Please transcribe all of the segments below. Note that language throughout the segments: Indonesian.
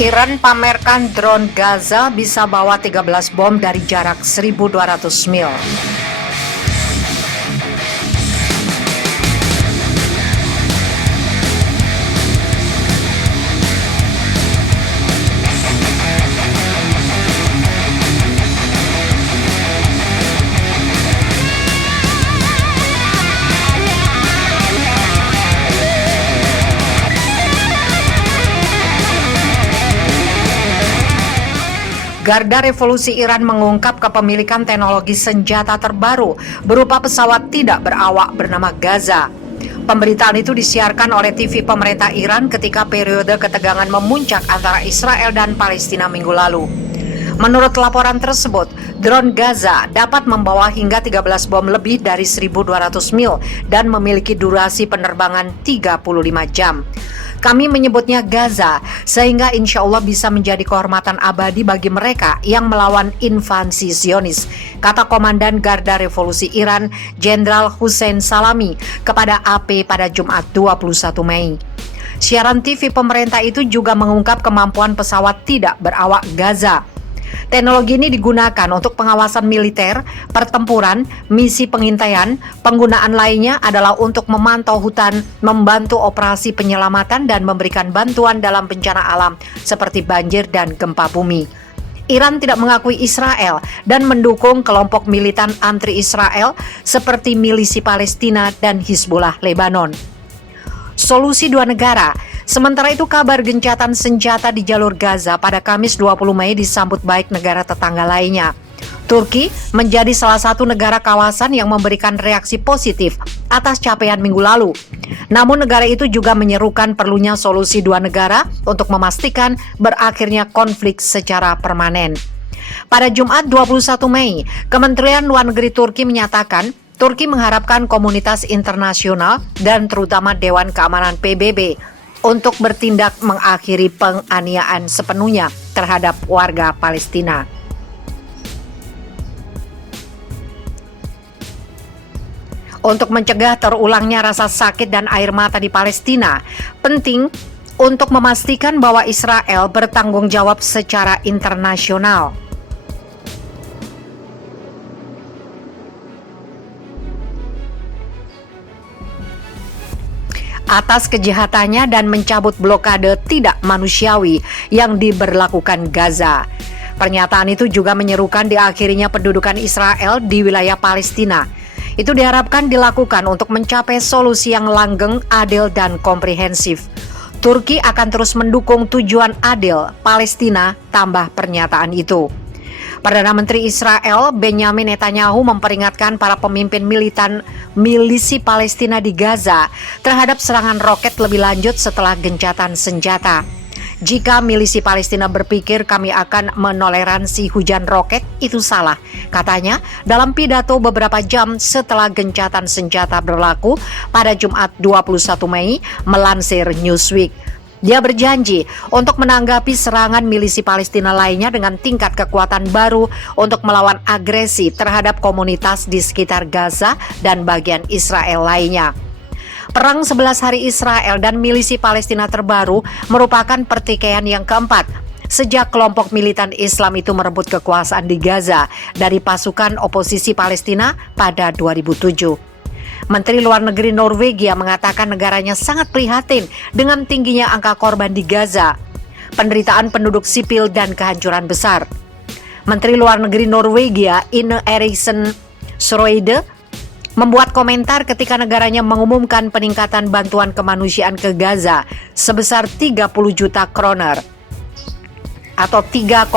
Iran pamerkan drone Gaza bisa bawa 13 bom dari jarak 1.200 mil. Garda Revolusi Iran mengungkap kepemilikan teknologi senjata terbaru berupa pesawat tidak berawak bernama Gaza. Pemberitaan itu disiarkan oleh TV pemerintah Iran ketika periode ketegangan memuncak antara Israel dan Palestina minggu lalu. Menurut laporan tersebut, drone Gaza dapat membawa hingga 13 bom lebih dari 1.200 mil dan memiliki durasi penerbangan 35 jam. Kami menyebutnya Gaza sehingga insya Allah bisa menjadi kehormatan abadi bagi mereka yang melawan invasi Zionis, kata Komandan Garda Revolusi Iran, Jenderal Hussein Salami kepada AP pada Jumat 21 Mei. Siaran TV pemerintah itu juga mengungkap kemampuan pesawat tidak berawak Gaza. Teknologi ini digunakan untuk pengawasan militer, pertempuran, misi pengintaian. Penggunaan lainnya adalah untuk memantau hutan, membantu operasi penyelamatan, dan memberikan bantuan dalam bencana alam seperti banjir dan gempa bumi. Iran tidak mengakui Israel dan mendukung kelompok militan anti-Israel seperti milisi Palestina dan Hizbullah Lebanon. Solusi dua negara. Sementara itu, kabar gencatan senjata di jalur Gaza pada Kamis 20 Mei disambut baik negara tetangga lainnya. Turki menjadi salah satu negara kawasan yang memberikan reaksi positif atas capaian minggu lalu. Namun negara itu juga menyerukan perlunya solusi dua negara untuk memastikan berakhirnya konflik secara permanen. Pada Jumat 21 Mei, Kementerian Luar Negeri Turki menyatakan Turki mengharapkan komunitas internasional dan terutama Dewan Keamanan PBB untuk bertindak mengakhiri penganiayaan sepenuhnya terhadap warga Palestina. Untuk mencegah terulangnya rasa sakit dan air mata di Palestina, penting untuk memastikan bahwa Israel bertanggung jawab secara internasional atas kejahatannya dan mencabut blokade tidak manusiawi yang diberlakukan Gaza. Pernyataan itu juga menyerukan diakhirinya pendudukan Israel di wilayah Palestina. Itu diharapkan dilakukan untuk mencapai solusi yang langgeng, adil, dan komprehensif. Turki akan terus mendukung tujuan adil Palestina, tambah pernyataan itu. Perdana Menteri Israel Benjamin Netanyahu memperingatkan para pemimpin militan milisi Palestina di Gaza terhadap serangan roket lebih lanjut setelah gencatan senjata. Jika milisi Palestina berpikir kami akan menoleransi hujan roket, itu salah, katanya dalam pidato beberapa jam setelah gencatan senjata berlaku pada Jumat 21 Mei melansir Newsweek. Dia berjanji untuk menanggapi serangan milisi Palestina lainnya dengan tingkat kekuatan baru untuk melawan agresi terhadap komunitas di sekitar Gaza dan bagian Israel lainnya. Perang 11 hari Israel dan milisi Palestina terbaru merupakan pertikaian yang keempat sejak kelompok militan Islam itu merebut kekuasaan di Gaza dari pasukan oposisi Palestina pada 2007. Menteri Luar Negeri Norwegia mengatakan negaranya sangat prihatin dengan tingginya angka korban di Gaza, penderitaan penduduk sipil, dan kehancuran besar. Menteri Luar Negeri Norwegia Ine Eriksen Søreide membuat komentar ketika negaranya mengumumkan peningkatan bantuan kemanusiaan ke Gaza sebesar 30 juta kroner atau 3,6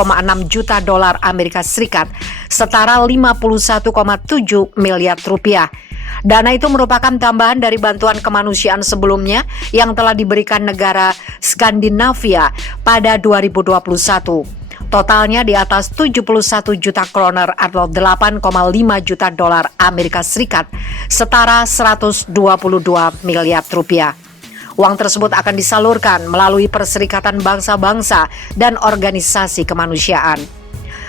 juta dolar Amerika Serikat, setara 51,7 miliar rupiah. Dana itu merupakan tambahan dari bantuan kemanusiaan sebelumnya yang telah diberikan negara Skandinavia pada 2021. Totalnya di atas 71 juta kroner atau 8,5 juta dolar Amerika Serikat, setara 122 miliar rupiah. Uang tersebut akan disalurkan melalui Perserikatan Bangsa-Bangsa dan organisasi kemanusiaan.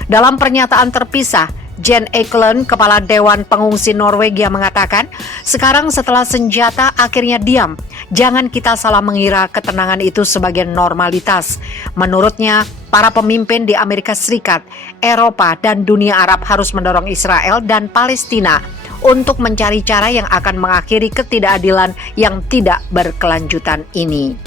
Dalam pernyataan terpisah, Jen Eklund, Kepala Dewan Pengungsi Norwegia mengatakan, sekarang setelah senjata akhirnya diam. Jangan kita salah mengira ketenangan itu sebagai normalitas. Menurutnya, para pemimpin di Amerika Serikat, Eropa, dan dunia Arab harus mendorong Israel dan Palestina untuk mencari cara yang akan mengakhiri ketidakadilan yang tidak berkelanjutan ini.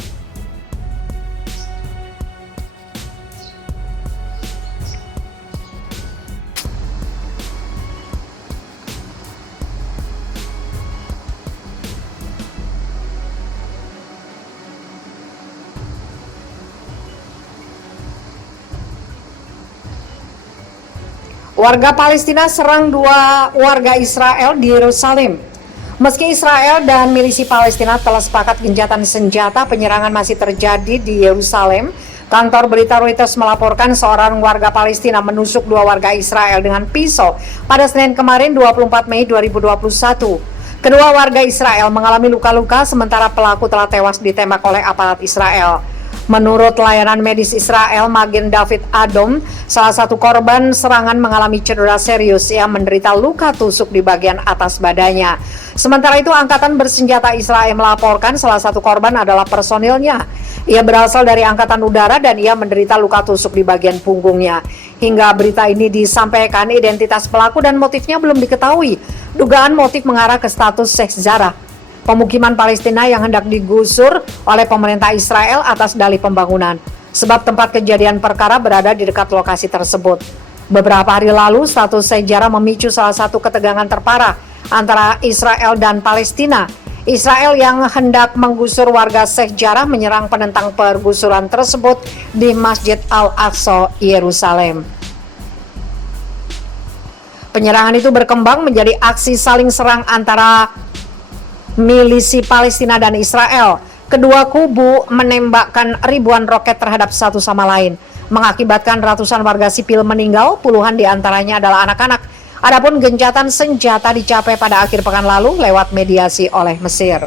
Warga Palestina serang 2 warga Israel di Yerusalem. Meski Israel dan milisi Palestina telah sepakat gencatan senjata, penyerangan masih terjadi di Yerusalem. Kantor berita Reuters melaporkan seorang warga Palestina menusuk 2 warga Israel dengan pisau pada Senin kemarin 24 Mei 2021. Kedua warga Israel mengalami luka-luka sementara pelaku telah tewas ditembak oleh aparat Israel. Menurut layanan medis Israel, Magen David Adom, salah satu korban serangan mengalami cedera serius yang menderita luka tusuk di bagian atas badannya. Sementara itu, Angkatan Bersenjata Israel melaporkan salah satu korban adalah personilnya. Ia berasal dari Angkatan Udara dan ia menderita luka tusuk di bagian punggungnya. Hingga berita ini disampaikan, identitas pelaku dan motifnya belum diketahui. Dugaan motif mengarah ke status seks Zarah, pemukiman Palestina yang hendak digusur oleh pemerintah Israel atas dalih pembangunan. Sebab tempat kejadian perkara berada di dekat lokasi tersebut. Beberapa hari lalu, status sejarah memicu salah satu ketegangan terparah antara Israel dan Palestina. Israel yang hendak menggusur warga Sheikh Jarrah menyerang penentang pergusuran tersebut di Masjid Al-Aqsa, Yerusalem. Penyerangan itu berkembang menjadi aksi saling serang antara milisi Palestina dan Israel. Kedua kubu menembakkan ribuan roket terhadap satu sama lain, mengakibatkan ratusan warga sipil meninggal, puluhan diantaranya adalah anak-anak. Adapun gencatan senjata dicapai pada akhir pekan lalu lewat mediasi oleh Mesir.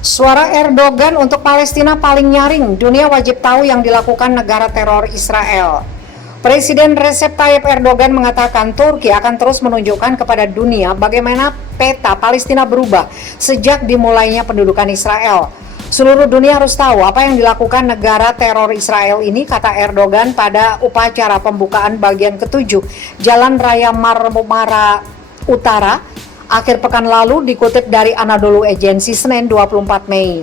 Suara Erdogan untuk Palestina paling nyaring, dunia wajib tahu yang dilakukan negara teror Israel. Presiden Recep Tayyip Erdogan mengatakan Turki akan terus menunjukkan kepada dunia bagaimana peta Palestina berubah sejak dimulainya pendudukan Israel. Seluruh dunia harus tahu apa yang dilakukan negara teror Israel ini, kata Erdogan pada upacara pembukaan bagian ke-7 Jalan Raya Marmara Utara akhir pekan lalu, dikutip dari Anadolu Agency Senin 24 Mei.